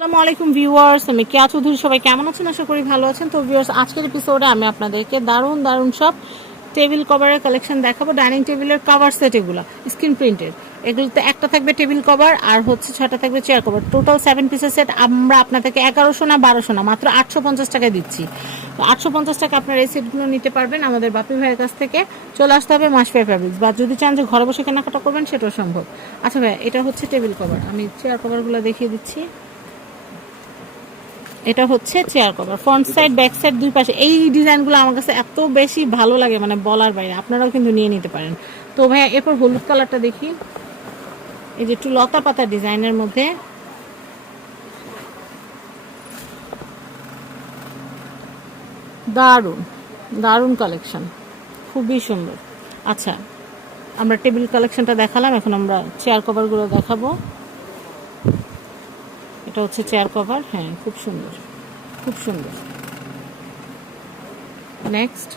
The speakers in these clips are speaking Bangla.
আসসালামু আলাইকুম ভিউয়ার্স, আমি কেয়া চৌধুরী। সবাই কেমন আছেন? আশা করি ভালো আছেন। তো ভিউয়ার্স, আজকের এপিসোডে আমি আপনাদেরকে দারুণ দারুণ সব টেবিল কভারের কালেকশন দেখাবো। ডাইনিং টেবিলের কভার সেট, এগুলো স্ক্রিন প্রিন্টের। এগুলোতে একটা থাকবে টেবিল কভার আর হচ্ছে 6টা থাকবে চেয়ার কভার। টোটাল 7 পিসের সেট আমরা আপনাদেরকে 1100 না 1200 না মাত্র 850 টাকায় দিচ্ছি। তো 850 টাকা আপনারা এই সেটগুলো নিতে পারবেন আমাদের বাপি ভাইয়ের কাছ থেকে। চলে আসতে হবে মাসফাই ফ্যাব্রিক্স, বা যদি চান যে ঘরে বসে কেনাকাটা করবেন সেটাও সম্ভব। আচ্ছা ভাই, এটা হচ্ছে টেবিল কভার। আমি চেয়ার কভারগুলো দেখিয়ে দিচ্ছি। এটা হচ্ছে chair cover, front side back side দুই পাশে। এই ডিজাইনগুলো আমার কাছে এত বেশি ভালো লাগে, মানে বলার বাইরে। আপনারাও কিন্তু নিয়ে নিতে পারেন। তো ভাইয়া, এরপর হলুদ কালারটা দেখি। এই যে একটু লতা পাতা ডিজাইনের মধ্যে, দারুণ দারুণ কালেকশন, খুবই সুন্দর। আচ্ছা, আমরা টেবিল কালেকশনটা দেখালাম, এখন আমরা চেয়ার কভারগুলো দেখাবো। এটা হচ্ছে চেয়ার কভার। হ্যাঁ, খুব সুন্দর, খুব সুন্দর। নেক্সট,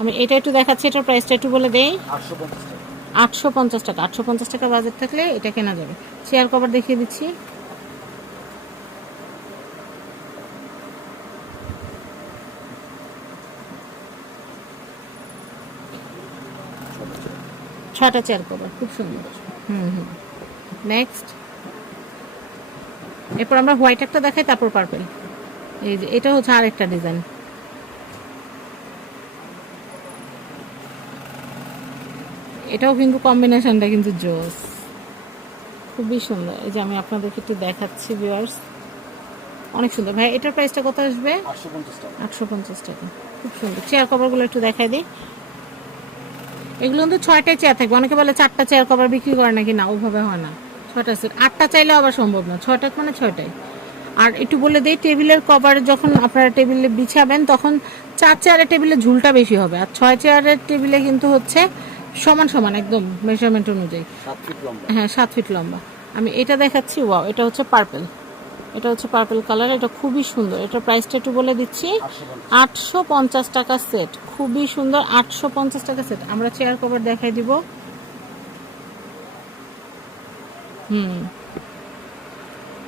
আমি এটা একটু দেখাচ্ছি। এটার প্রাইসটা একটু বলে দেই। 850 টাকা। 850 টাকা বাজেট থাকলে এটা কেনা যাবে। চেয়ার কভার দেখিয়ে দিচ্ছি। ছটা চেয়ার কভার, খুব সুন্দর। নেক্সট, এরপর আমরা হোয়াইট একটা দেখাই, তারপর পার্পেল। এই যে এটা হচ্ছে আরেকটা ডিজাইন। এটাও কিন্তু কম্বিনেশনটা কিন্তু জোস, খুবই সুন্দর। এই যে আমি আপনাদেরকে একটু দেখাচ্ছি ভিউয়ার্স, অনেক সুন্দর। ভাই, এটার প্রাইসটা কত আসবে? 850 টাকা। খুব সুন্দর। চেয়ার কভারগুলো একটু দেখাই দিই। এগুলো কিন্তু 6টাই চেয়ার থাকবে। অনেকে বলে 4টা চেয়ার কভার বিক্রি করে নাকি, না, ওভাবে হয় না। 6টা সেট, 8টা চাইলেও আবার সম্ভব না। 6টা মানে 6টাই। আর একটু বলে দিই, টেবিলের কভার যখন আপনারা টেবিলে বিছাবেন তখন 4 চেয়ারের টেবিলে ঝুলটা বেশি হবে, আর 6 চেয়ারের টেবিলে কিন্তু হচ্ছে সমান সমান একদম মেজারমেন্ট অনুযায়ী। 7 ফিট লম্বা। হ্যাঁ, 7 ফিট লম্বা। আমি এটা দেখাচ্ছি। ওয়াও, এটা হচ্ছে পার্পেল। এটা হচ্ছে পার্পেল কালার। এটা খুবই সুন্দর। এটার প্রাইসটা একটু বলে দিচ্ছি। 850 টাকা সেট, খুবই সুন্দর। 850 টাকা সেট। আমরা চেয়ার কভার দেখাই দিব।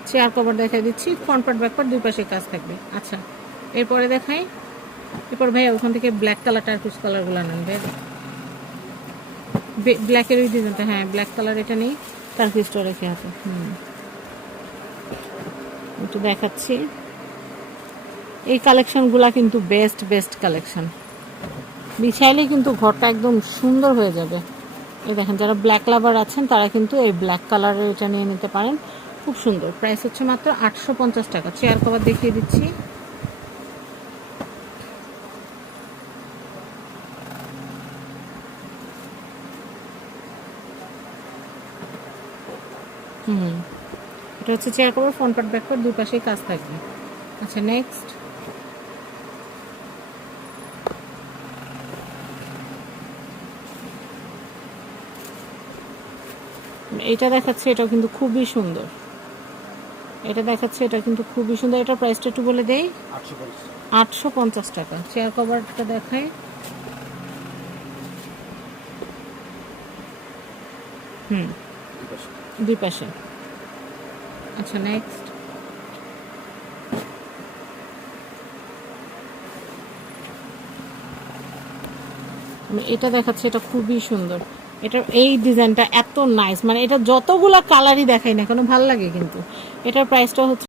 চেয়ার কভার দেখাই দিচ্ছি। ফ্রন্ট পার্ট ব্যাক পার্ট দুই পাশে কাজ থাকবে। আচ্ছা, এরপরে দেখাই। এরপর ভাইয়া ওখান থেকে ব্ল্যাক কালার, টার্কিশ কালারগুলো নেন ভাই। ব্ল্যাকের ওই ডিজাইনটা, হ্যাঁ ব্ল্যাক কালার এটা নেই, টার্কিশটা রেখে আছে। একটু দেখাচ্ছি। এই কালেকশনগুলা কিন্তু বেস্ট বেস্ট কালেকশন। বিছাইলে কিন্তু ঘরটা একদম সুন্দর হয়ে যাবে। এই দেখেন, যারা ব্ল্যাক লাভার আছেন তারা কিন্তু এই ব্ল্যাক কালারের এটা নিয়ে নিতে পারেন। খুব সুন্দর। প্রাইস হচ্ছে মাত্র 850 টাকা। চেয়ার কভার দেখিয়ে দিচ্ছি। এটা হচ্ছে chair cover, front part back part দুই পাশেই কাজ থাকবে। আচ্ছা, নেক্সট, এটা দেখাচ্ছে। এটা কিন্তু খুবই সুন্দর। এটা দেখাচ্ছে, এটা কিন্তু খুবই সুন্দর। এটার প্রাইসটা একটু বলে দেই। 850 টাকা। চেয়ার কভারটা দেখাই। দুই পাশে। আচ্ছা, নেক্সট, এটা দেখাচ্ছে। এটা খুবই সুন্দর। এটার এই ডিজাইনটা এত নাইস, মানে এটা যতগুলা কালারই দেখাই না কেন ভালো লাগে। কিন্তু এটার প্রাইসটা হচ্ছে